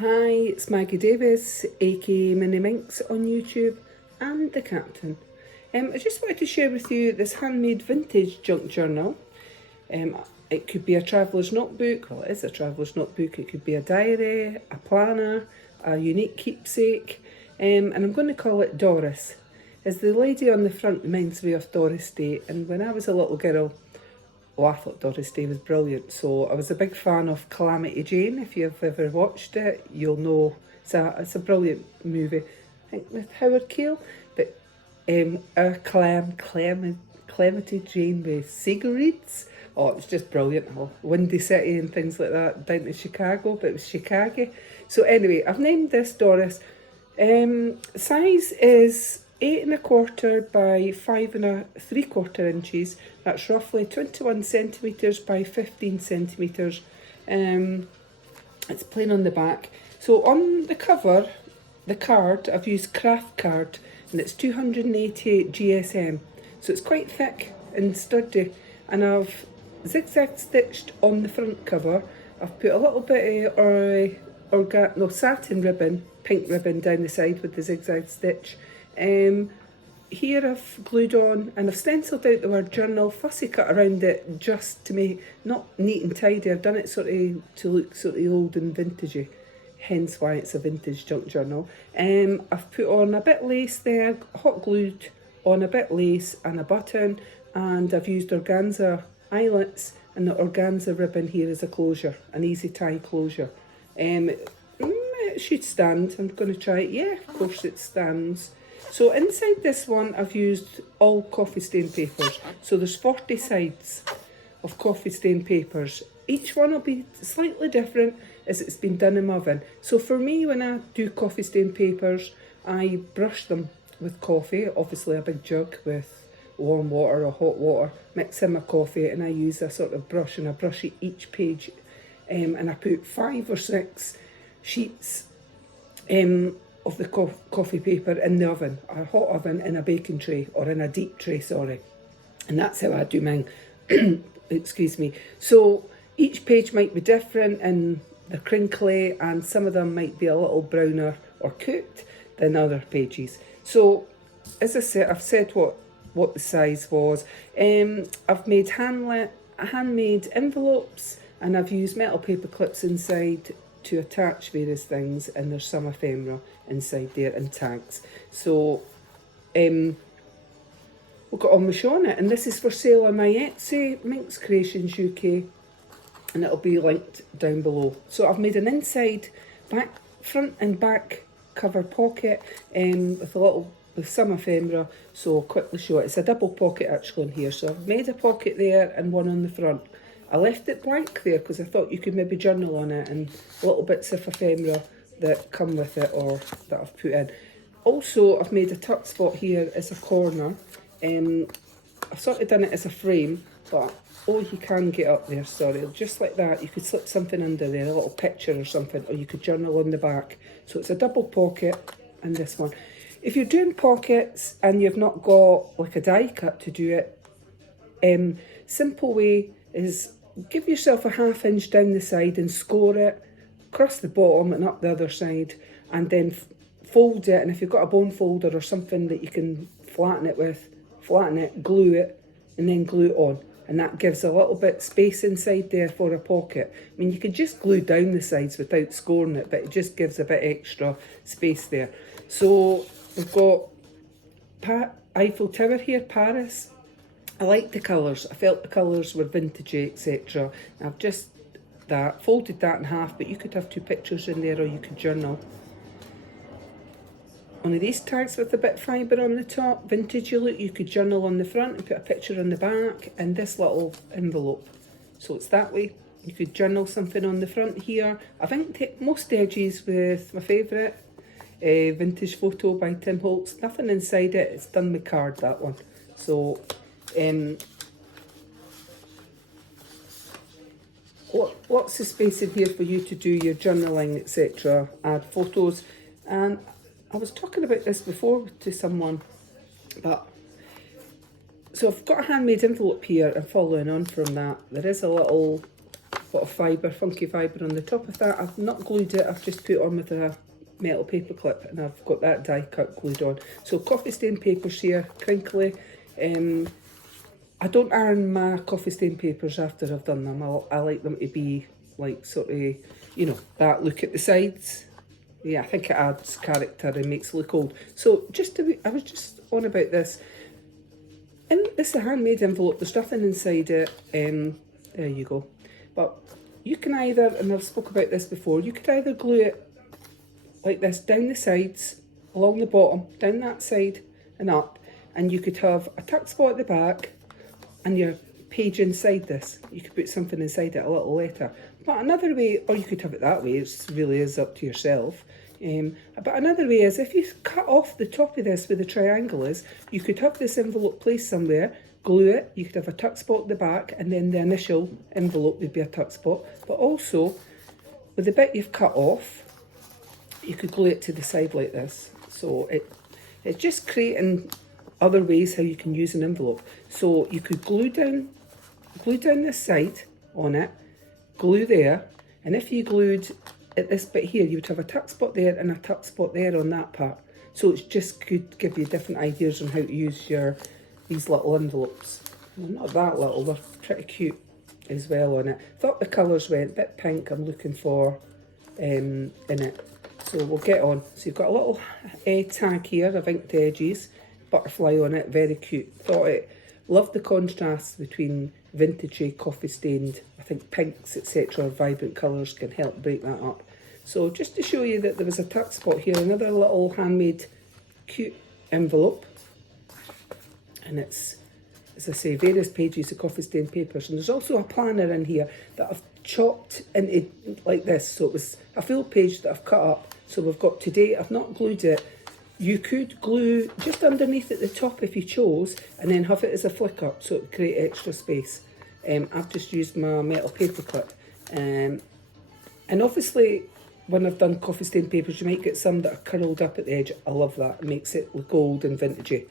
Hi, it's Maggie Davis, aka Mini Minx on YouTube, and the Captain. I just wanted to share with you this handmade vintage junk journal. It could be a traveller's notebook, well it is a traveller's notebook, it could be a diary, a planner, a unique keepsake, and I'm going to call it Doris. As the lady on the front reminds me of Doris Day, and when I was a little girl, I thought Doris Day was brilliant, so I was a big fan of Calamity Jane. If you've ever watched it, you'll know it's a brilliant movie, I think with Howard Keel, but our Calamity Jane with cigarettes, oh it was just brilliant. Windy City and things like that, down to Chicago, but it was Chicago. So anyway, I've named this Doris. Size is 8 1/4 by 5 3/4 inches. That's roughly 21 centimetres by 15 centimetres. It's plain on the back. So on the cover, the card, I've used Kraft Card, and it's 288 GSM. So it's quite thick and sturdy, and I've zigzag stitched on the front cover. I've put a little bit of satin ribbon, pink ribbon down the side with the zigzag stitch. Here I've glued on, and I've stencilled out the word journal, fussy cut around it just to make not neat and tidy. I've done it sort of to look sort of old and vintagey, hence why it's a vintage junk journal. I've put on a bit lace there, hot glued on a bit lace and a button, and I've used organza eyelets, and the organza ribbon here is a closure, an easy tie closure. It should stand. I'm going to try it. Yeah, of course it stands. So inside this one I've used all coffee stain papers. So there's 40 sides of coffee stain papers. Each one will be slightly different as it's been done in my oven. So for me, when I do coffee stain papers, I brush them with coffee, obviously a big jug with warm water or hot water, mix in my coffee, and I use a sort of brush, and I brush each page, and I put 5 or 6 sheets of the coffee paper in the oven, a hot oven, in a baking tray, or in a deep tray, sorry. And that's how I do mine. Excuse me. So each page might be different in the crinkly, and some of them might be a little browner or cooked than other pages. So as I said, I've said what the size was. I've made handmade envelopes, and I've used metal paper clips inside to attach various things, and there's some ephemera inside there and tags. So we've got on my show on it, and this is for sale on my Etsy, MinxCreationsUK, and it'll be linked down below. So I've made an inside, front and back cover pocket with some ephemera. So I'll quickly show it. It's a double pocket actually in here. So I've made a pocket there and one on the front. I left it blank there because I thought you could maybe journal on it, and little bits of ephemera that come with it or that I've put in. Also, I've made a tuck spot here as a corner. I've sort of done it as a frame, but you can get up there, sorry, just like that. You could slip something under there, a little picture or something, or you could journal on the back. So it's a double pocket, and this one. If you're doing pockets and you've not got like a die cut to do it, simple way is give yourself a 1/2 inch down the side and score it across the bottom and up the other side, and then fold it. And if you've got a bone folder or something that you can flatten it with, flatten it, glue it, and then glue it on. And that gives a little bit space inside there for a pocket. I mean, you could just glue down the sides without scoring it, but it just gives a bit extra space there. So we've got Eiffel Tower here, Paris. I like the colours. I felt the colours were vintagey, etc. I've just folded that in half, but you could have 2 pictures in there, or you could journal. One of these tags with a bit of fibre on the top, vintagey look, you could journal on the front and put a picture on the back, and this little envelope. So it's that way. You could journal something on the front here. I've inked most edges with my favourite vintage photo by Tim Holtz. Nothing inside it, it's done with card, that one. So lots of space in here for you to do your journaling, etc. Add photos. And I was talking about this before to someone, but so I've got a handmade envelope here, and following on from that, there is a little bit of fibre, funky fibre on the top of that. I've not glued it, I've just put it on with a metal paper clip, and I've got that die cut glued on. So coffee stain papers here, crinkly. I don't iron my coffee stain papers after I've done them. I like them to be like sort of, you know, that look at the sides. Yeah, I think it adds character and makes it look old. So I was just on about this. And this is a handmade envelope, there's nothing inside it. There you go. But you can either, and I've spoke about this before, you could either glue it like this down the sides, along the bottom, down that side and up, and you could have a tuck spot at the back and your page inside this. You could put something inside it, a little letter. But another way, or you could have it that way, it really is up to yourself. But another way is if you cut off the top of this where the triangle is, you could have this envelope placed somewhere, glue it, you could have a tuck spot at the back, and then the initial envelope would be a tuck spot. But also, with the bit you've cut off, you could glue it to the side like this. So it's just creating other ways how you can use an envelope. So you could glue down this side on it, glue there, and if you glued at this bit here, you would have a tuck spot there and a tuck spot there on that part. So it's just could give you different ideas on how to use these little envelopes. Well, not that little, they're pretty cute as well on it. Thought the colours went a bit pink, I'm looking for in it. So we'll get on. So you've got a little tag here of inked edges, butterfly on it, very cute. Loved the contrast between vintagey, coffee stained, I think pinks, etc. Vibrant colours can help break that up. So just to show you that there was a tuck spot here, another little handmade cute envelope. And it's, as I say, various pages of coffee stained papers. And there's also a planner in here that I've chopped into like this. So it was a full page that I've cut up. So we've got today, I've not glued it. You could glue just underneath at the top if you chose, and then have it as a flick up so it would create extra space. I've just used my metal paper clip. And obviously, when I've done coffee stain papers, you might get some that are curled up at the edge. I love that, it makes it look old and vintagey.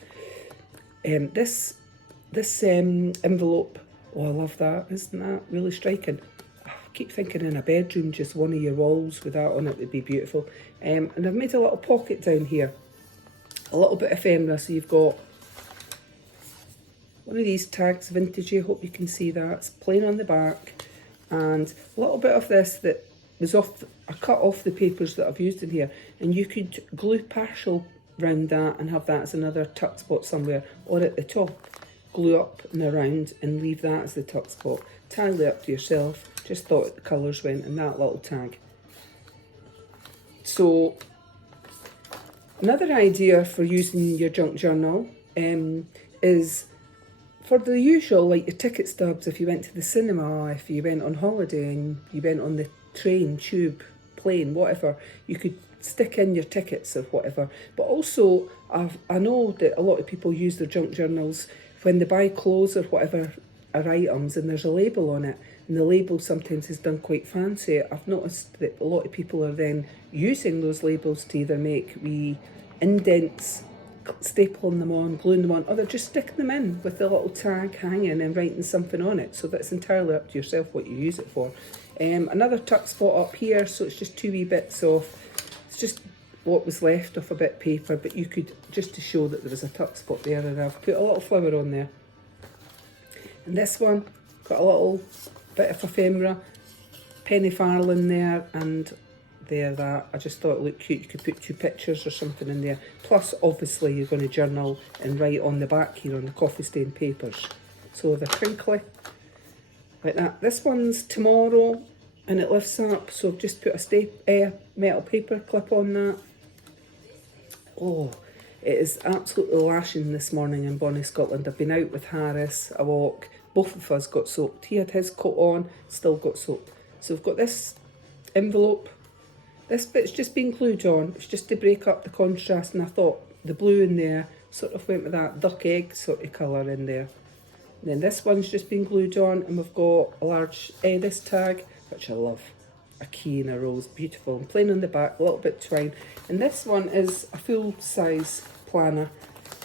This envelope, oh, I love that, isn't that really striking? I keep thinking in a bedroom, just one of your walls with that on it would be beautiful. And I've made a little pocket down here, a little bit of ephemera, so you've got one of these tags, vintagey, I hope you can see that, it's plain on the back, and a little bit of this that was I cut off the papers that I've used in here, and you could glue partial round that and have that as another tuck spot somewhere, or at the top, glue up and around and leave that as the tuck spot. Entirely up to yourself, just thought the colours went in that little tag. So, another idea for using your junk journal is for the usual, like your ticket stubs, if you went to the cinema, if you went on holiday and you went on the train, tube, plane, whatever, you could stick in your tickets or whatever. But also, I know that a lot of people use their junk journals when they buy clothes or whatever or items and there's a label on it, and the label sometimes is done quite fancy. I've noticed that a lot of people are then using those labels to either make wee indents, stapling them on, gluing them on, or they're just sticking them in with the little tag hanging and writing something on it. So that's entirely up to yourself what you use it for. Another tuck spot up here, so it's just two wee bits of, it's just what was left of a bit of paper, but you could, just to show that there was a tuck spot there, and I've put a little flower on there. And this one, got a little bit of ephemera, penny farthing there, and there that. I just thought it looked cute. You could put two pictures or something in there. Plus, obviously, you're going to journal and write on the back here on the coffee stain papers. So they're crinkly, like that. This one's tomorrow, and it lifts up, so I've just put a metal paper clip on that. Oh, it is absolutely lashing this morning in Bonnie, Scotland. I've been out with Harris, a walk. Both of us got soaked. He had his coat on, still got soaked. So we've got this envelope. This bit's just been glued on. It's just to break up the contrast, and I thought the blue in there sort of went with that duck egg sort of colour in there. And then this one's just been glued on, and we've got a large this tag, which I love. A key and a rose, beautiful. And plain on the back, a little bit twine. And this one is a full size planner,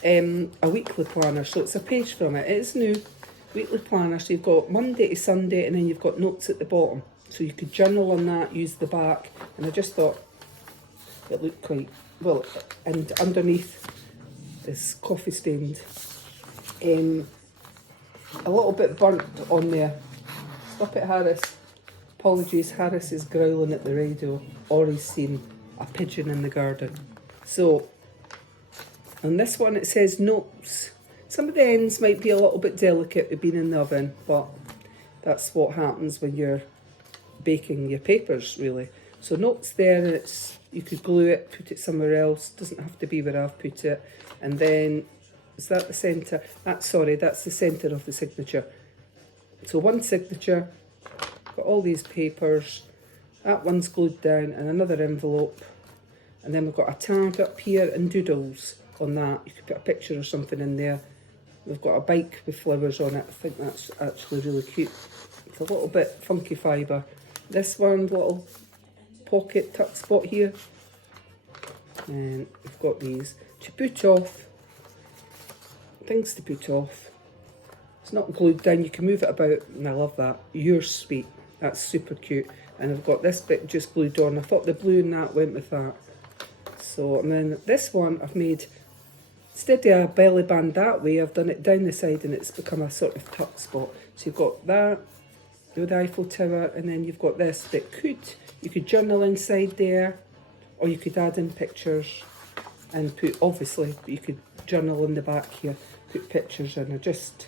a weekly planner, so it's a page from it. It's new. weekly planner. So you've got Monday to Sunday, and then you've got notes at the bottom. So you could journal on that, use the back, and I just thought it looked quite well. And underneath is coffee stained, a little bit burnt on there. Stop it, Harris. Apologies, Harris is growling at the radio, or he's seen a pigeon in the garden. So on this one it says notes. Some of the ends might be a little bit delicate with being in the oven, but that's what happens when you're baking your papers, really. So notes there, and it's, you could glue it, put it somewhere else, doesn't have to be where I've put it. And then, is that the centre? Sorry, that's the centre of the signature. So one signature, got all these papers, that one's glued down, and another envelope. And then we've got a tag up here and doodles on that. You could put a picture or something in there. We've got a bike with flowers on it. I think that's actually really cute. It's a little bit funky fibre. This one, little pocket tuck spot here. And we've got these to put off. Things to put off. It's not glued down, you can move it about, and I love that. You're sweet. That's super cute. And I've got this bit just glued on. I thought the blue and that went with that. So, and then this one I've made, instead of a belly band that way, I've done it down the side and it's become a sort of tuck spot. So you've got that with the Eiffel Tower, and then you've got this that you could journal inside there, or you could add in pictures and put, obviously, you could journal in the back here, put pictures in. I just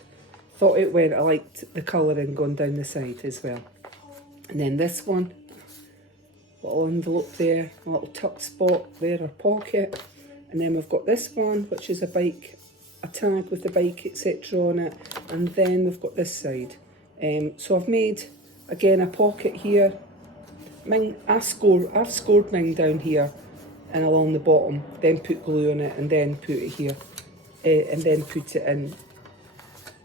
thought it went, I liked the colouring going down the side as well. And then this one, little envelope there, a little tuck spot there, or pocket. And then we've got this one, which is a bike, a tag with the bike, etc. on it. And then we've got this side. So I've made, again, a pocket here. I've scored mine down here and along the bottom, then put glue on it, and then put it here, and then put it in,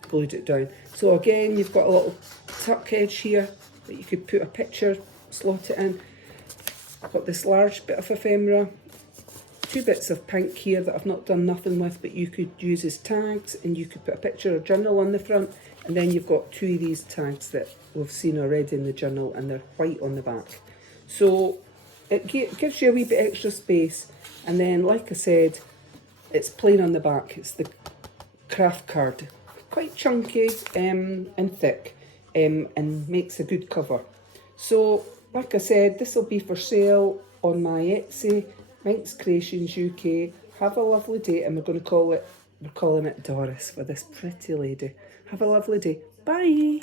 glued it down. So again, you've got a little tuck edge here that you could put a picture, slot it in. I've got this large bit of ephemera, 2 bits of pink here that I've not done nothing with, but you could use as tags, and you could put a picture or journal on the front. And then you've got 2 of these tags that we've seen already in the journal, and they're white on the back. So it gives you a wee bit extra space. And then, like I said, it's plain on the back. It's the Kraft Card, quite chunky and thick, and makes a good cover. So, like I said, this will be for sale on my Etsy, MinxCreationsUK. Have a lovely day, and we're calling it Doris for this pretty lady. Have a lovely day. Bye.